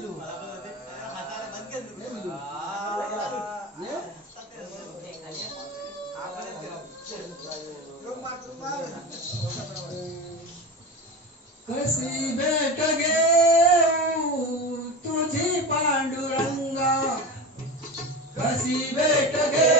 मेलू. कशी भेट घेऊ तुझी पांडुरंगा? कशी भेट घेऊ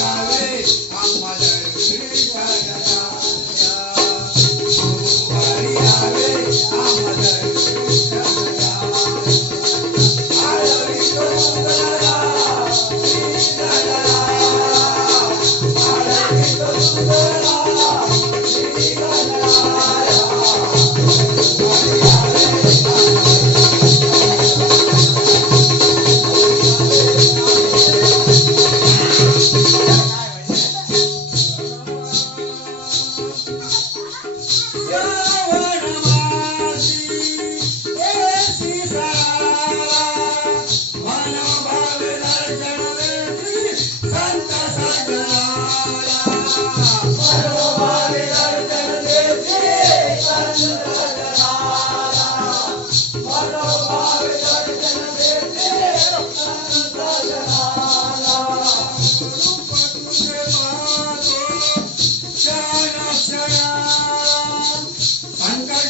Christ.